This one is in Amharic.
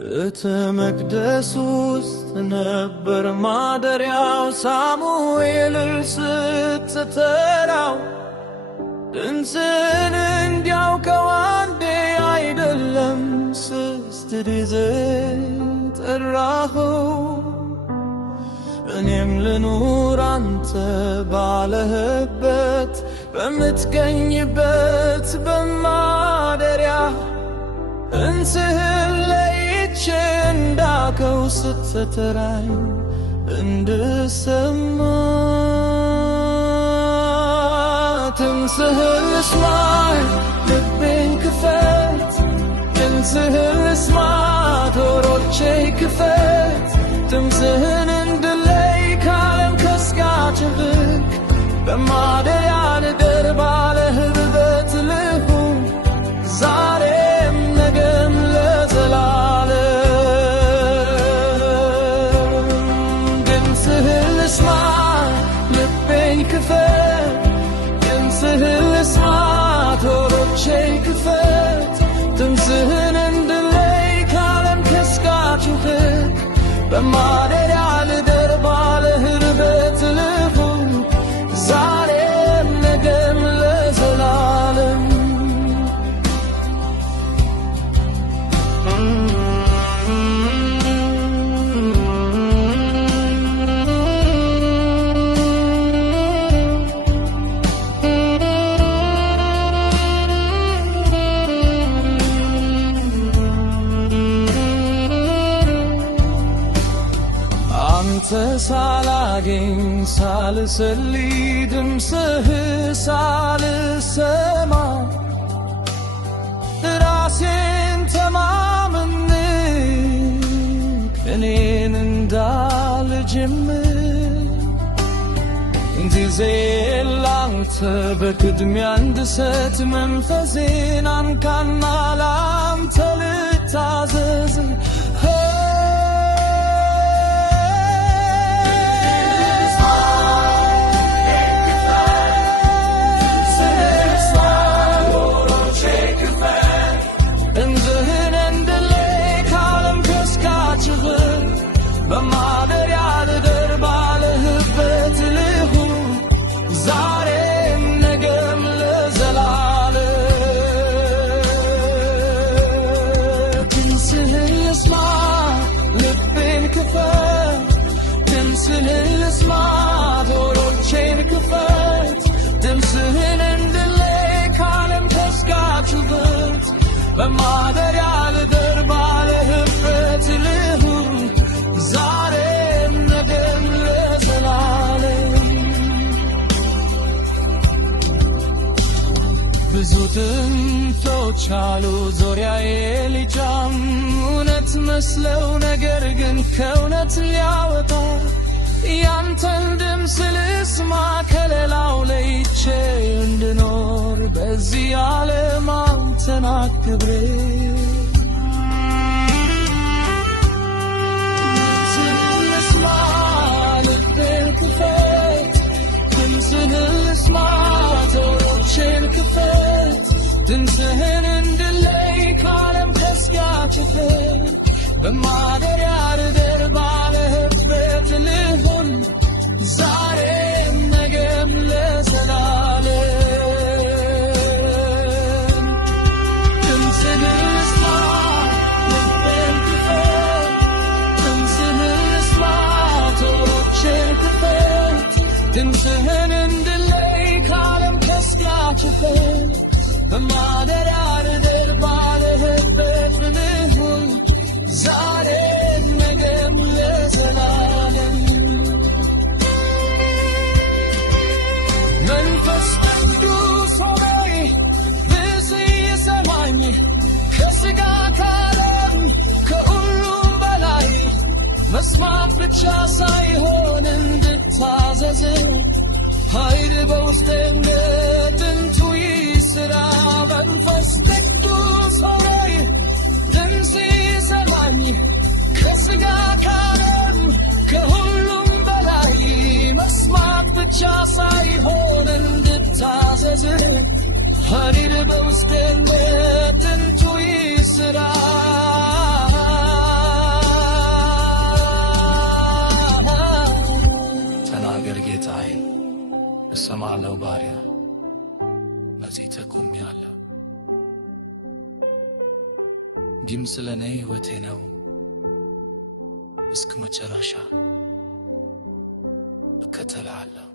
በተመቅደስ ውስጥ ነበር ማደሪያው ሳሙኤል ስትጠራው ድምፅህን እንዲያውቀው አንዴ አይደለም ሶስት ጊዜ ጠራኸው። እኔም ልኑር አንተ ባለህበት በምትገኝበት በማደሪያ ድምፅህን ለይቼ እንዳውቀው ስትጠራኝ እንድሰማ ድምፅህን ልስማ ልቤን ክፈት ድምፅህን ልስማ ጆሮቼ ክፈት ድምፅህን እንድለይ ከዓለም ከስጋት ይልቅ በማደሪያ ልደር ባለህበት ልሁን ዛሬም ነገም ለዘላለም። ድምፅህን ልስማ ልቤን ክፈት ድምፅህን ልስማ ጆሮቼ ክፈት ድምፅህን እንድለይ ከዓለም ከስጋት ይልቅ በማደሪያ ልደር ባለህበት ልሁን ዛሬም ነገም ለዘላለም። አንተ ሳላገኝ ሳልጸልይ ድምፅህ ሳልሰማ ራሴን ተማምኜ እኔን እንዳልጀምር ጊዜ ላንተ በቅድሚያ እንድሰጥ መንፈሴን አንካና ላንተ ልታዘዝ በማደሪያ ልደር ባለህበት ልሁን ዛሬም ነገም ለዘላለም። ድምፅህን ልስማ ልቤን ክፈት ድምፅህን ልስማ ጆሮቼን ክፈት ድምፅህን እንድለይ ከዓለም ከስጋት ይልቅ በማደሪያ ልደር ባለህበት ልሁን ዛሬም ነገም ለዘላለም። ብዙ ድምፆች አሉ ዙሪያዬ ሊጫም እውነት መስለው ነገር ግን ከእውነት ሊያወጣ ያንተን ድምፅ ልስማ ከሌላው ለይቼ እንድኖር በዚህ ዓለም አንተን አክብሬ ድምፅህን ልስማ ጆሮቼን ክፈት ድምፅህን እንድለይ ከዓለም ከስጋት ይልቅ በማደሪያ ልደር ባለህበት ልሁን ዛሬም ነገም ለዘላለም። ድምፅህን ልስማ ልቤን ክፈት ድምፅህን ልስማ ጆሮቼን ክፈት ድምፅህን እንድለይ ከዓለም ከስጋት ይልቅ በማደሪያ ልደር ባለህበት ልሁን ዛሬም ነገም ለዘላለም። መንፈስ ቅዱስ ሆይ ብፅዕ ይሰማኝ ከሥጋ ከዓለም ከሁሉም በላይ መስማት ብቻ ሳይሆን እንድታዘዝ ኃይል በውስጤ እንደ ጥንቱ ይሥራ። መንፈስ ቅዱስ ሆይ ድምፅህ ይሰማኝ ከሥጋ ከዓለም ከሁሉም በላይ መስማት ብቻ ሳይሆን እንድታዘዝ ኃይል በውስጤ እንደ ጥንቱ ይሥራ። ተናገር ጌታዬ እሰማለሁ ባሪያ በዚህ ተቆሜአለሁ እንዲህም ስለኔ ሕይወቴ ነው እስከ መጨረሻ እከተልሃለሁ